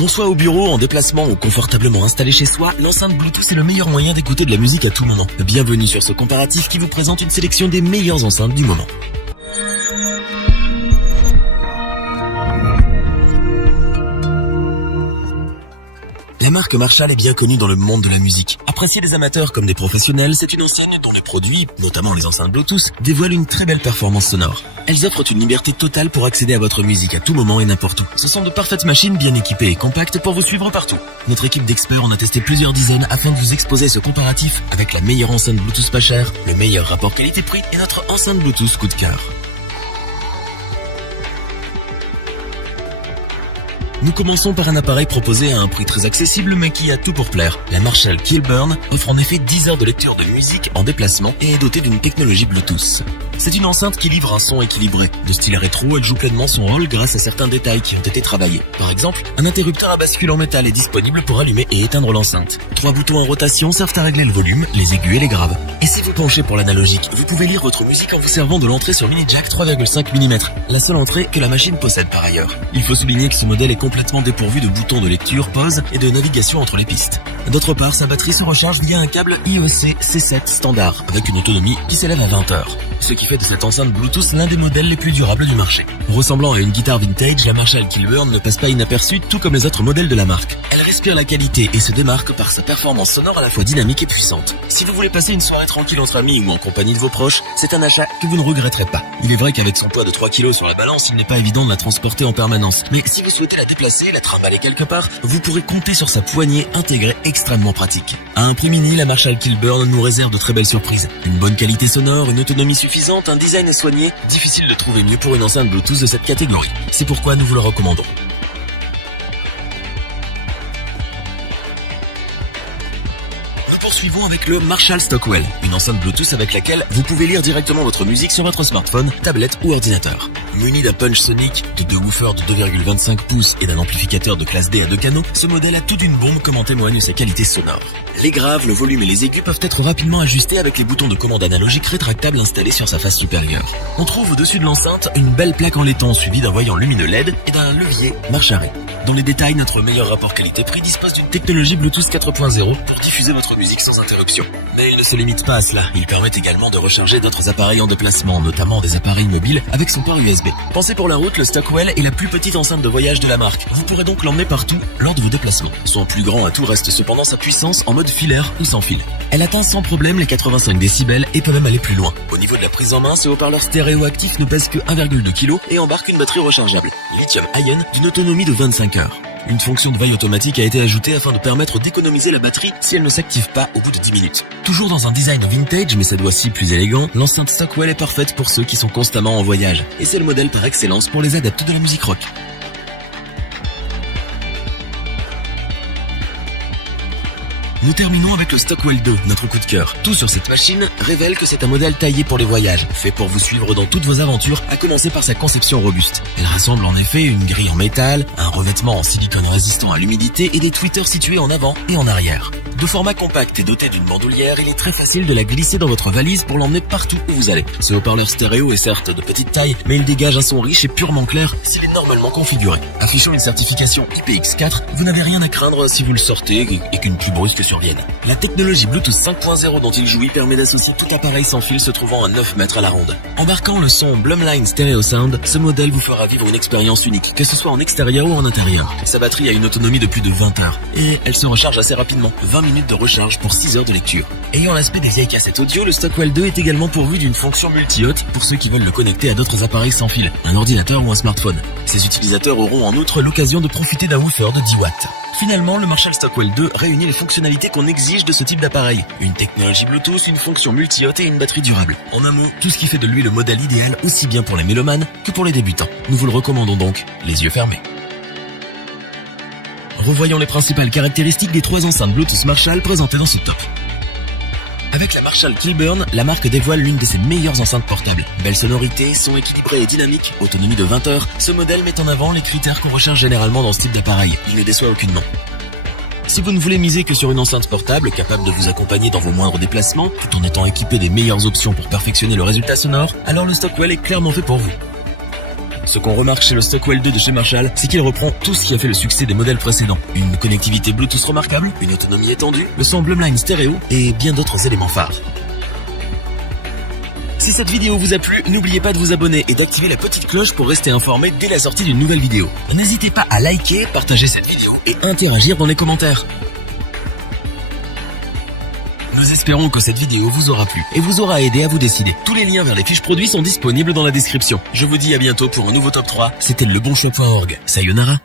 Qu'on soit au bureau, en déplacement ou confortablement installé chez soi, l'enceinte Bluetooth est le meilleur moyen d'écouter de la musique à tout moment. Bienvenue sur ce comparatif qui vous présente une sélection des meilleures enceintes du moment. La marque Marshall est bien connue dans le monde de la musique. Appréciée des amateurs comme des professionnels, c'est une enseigne dont les produits, notamment les enceintes Bluetooth, dévoilent une très belle performance sonore. Elles offrent une liberté totale pour accéder à votre musique à tout moment et n'importe où. Ce sont de parfaites machines bien équipées et compactes pour vous suivre partout. Notre équipe d'experts en a testé plusieurs dizaines afin de vous exposer ce comparatif avec la meilleure enceinte Bluetooth pas chère, le meilleur rapport qualité-prix et notre enceinte Bluetooth coup de cœur. Nous commençons par un appareil proposé à un prix très accessible mais qui a tout pour plaire. La Marshall Kilburn offre en effet 10 heures de lecture de musique en déplacement et est dotée d'une technologie Bluetooth. C'est une enceinte qui livre un son équilibré. De style rétro, elle joue pleinement son rôle grâce à certains détails qui ont été travaillés. Par exemple, un interrupteur à bascule en métal est disponible pour allumer et éteindre l'enceinte. 3 boutons en rotation servent à régler le volume, les aigus et les graves. Et si vous penchez pour l'analogique, vous pouvez lire votre musique en vous servant de l'entrée sur mini jack 3,5 mm, la seule entrée que la machine possède par ailleurs. Il faut souligner que ce modèle est complètement dépourvu de boutons de lecture, pause et de navigation entre les pistes. D'autre part, sa batterie se recharge via un câble IEC C7 standard, avec une autonomie qui s'élève à 20 heures. Ce qui fait de cette enceinte Bluetooth l'un des modèles les plus durables du marché. Ressemblant à une guitare vintage, la Marshall Kilburn ne passe pas inaperçue tout comme les autres modèles de la marque. Elle respire la qualité et se démarque par sa performance sonore à la fois dynamique et puissante. Si vous voulez passer une soirée tranquille entre amis ou en compagnie de vos proches, c'est un achat que vous ne regretterez pas. Il est vrai qu'avec son poids de 3 kg sur la balance, il n'est pas évident de la transporter en permanence. Mais si vous souhaitez la déplacer, la trimballer quelque part, vous pourrez compter sur sa poignée intégrée extrêmement pratique. À un prix mini, la Marshall Kilburn nous réserve de très belles surprises. Une bonne qualité sonore, une autonomie suffisante, un design soigné, difficile de trouver mieux pour une enceinte Bluetooth de cette catégorie. C'est pourquoi nous vous le recommandons. Poursuivons avec le Marshall Stockwell, une enceinte Bluetooth avec laquelle vous pouvez lire directement votre musique sur votre smartphone, tablette ou ordinateur. Muni d'un punch sonique, de 2 woofers de 2,25 pouces et d'un amplificateur de classe D à 2 canaux, ce modèle a tout d'une bombe comme en témoignent ses qualités sonores. Les graves, le volume et les aigus peuvent être rapidement ajustés avec les boutons de commande analogique rétractables installés sur sa face supérieure. On trouve au-dessus de l'enceinte une belle plaque en laiton suivie d'un voyant lumineux LED et d'un levier marche arrêt. Dans les détails, notre meilleur rapport qualité-prix dispose d'une technologie Bluetooth 4.0 pour diffuser votre musique sans interruption. Mais il ne se limite pas à cela, il permet également de recharger d'autres appareils en déplacement, notamment des appareils mobiles avec son port USB. Pensez pour la route, le Stockwell est la plus petite enceinte de voyage de la marque. Vous pourrez donc l'emmener partout lors de vos déplacements. Son plus grand atout reste cependant sa puissance en mode filaire ou sans fil. Elle atteint sans problème les 85 décibels et peut même aller plus loin. Au niveau de la prise en main, ce haut-parleur stéréo actif ne pèse que 1,2 kg et embarque une batterie rechargeable, lithium-ion, d'une autonomie de 25 heures. Une fonction de veille automatique a été ajoutée afin de permettre d'économiser la batterie si elle ne s'active pas au bout de 10 minutes. Toujours dans un design vintage mais cette fois-ci plus élégant, l'enceinte Stockwell est parfaite pour ceux qui sont constamment en voyage. Et c'est le modèle par excellence pour les adeptes de la musique rock. Nous terminons avec le Stockwell 2, notre coup de cœur. Tout sur cette machine révèle que c'est un modèle taillé pour les voyages, fait pour vous suivre dans toutes vos aventures, à commencer par sa conception robuste. Elle rassemble en effet une grille en métal, un revêtement en silicone résistant à l'humidité et des tweeters situés en avant et en arrière. De format compact et doté d'une bandoulière, il est très facile de la glisser dans votre valise pour l'emmener partout où vous allez. Ce haut-parleur stéréo est certes de petite taille, mais il dégage un son riche et purement clair s'il est normalement configuré. Affichant une certification IPX4, vous n'avez rien à craindre si vous le sortez et qu'une pluie brusque survienne. La technologie Bluetooth 5.0 dont il jouit permet d'associer tout appareil sans fil se trouvant à 9 mètres à la ronde. Embarquant le son Blumline Stereo Sound, ce modèle vous fera vivre une expérience unique, que ce soit en extérieur ou en intérieur. Sa batterie a une autonomie de plus de 20 heures et elle se recharge assez rapidement, 20 minutes de recharge pour 6 heures de lecture. Ayant l'aspect des vieilles cassettes audio, le Stockwell 2 est également pourvu d'une fonction multi-hôte pour ceux qui veulent le connecter à d'autres appareils sans fil, un ordinateur ou un smartphone. Ces utilisateurs auront en outre l'occasion de profiter d'un woofer de 10 watts. Finalement, le Marshall Stockwell 2 réunit les fonctionnalités qu'on exige de ce type d'appareil. Une technologie Bluetooth, une fonction multi-hôte et une batterie durable. En un mot, tout ce qui fait de lui le modèle idéal aussi bien pour les mélomanes que pour les débutants. Nous vous le recommandons donc, les yeux fermés. Revoyons les principales caractéristiques des 3 enceintes Bluetooth Marshall présentées dans ce top. Avec la Marshall Kilburn, la marque dévoile l'une de ses meilleures enceintes portables. Belle sonorité, son équilibré et dynamique, autonomie de 20 heures, ce modèle met en avant les critères qu'on recherche généralement dans ce type d'appareil. Il ne déçoit aucunement. Si vous ne voulez miser que sur une enceinte portable capable de vous accompagner dans vos moindres déplacements, tout en étant équipé des meilleures options pour perfectionner le résultat sonore, alors le Stockwell est clairement fait pour vous. Ce qu'on remarque chez le Stockwell 2 de chez Marshall, c'est qu'il reprend tout ce qui a fait le succès des modèles précédents. Une connectivité Bluetooth remarquable, une autonomie étendue, le son Blumline stéréo et bien d'autres éléments phares. Si cette vidéo vous a plu, n'oubliez pas de vous abonner et d'activer la petite cloche pour rester informé dès la sortie d'une nouvelle vidéo. N'hésitez pas à liker, partager cette vidéo et interagir dans les commentaires. Nous espérons que cette vidéo vous aura plu et vous aura aidé à vous décider. Tous les liens vers les fiches produits sont disponibles dans la description. Je vous dis à bientôt pour un nouveau top 3. C'était lebonchoix.org. Sayonara.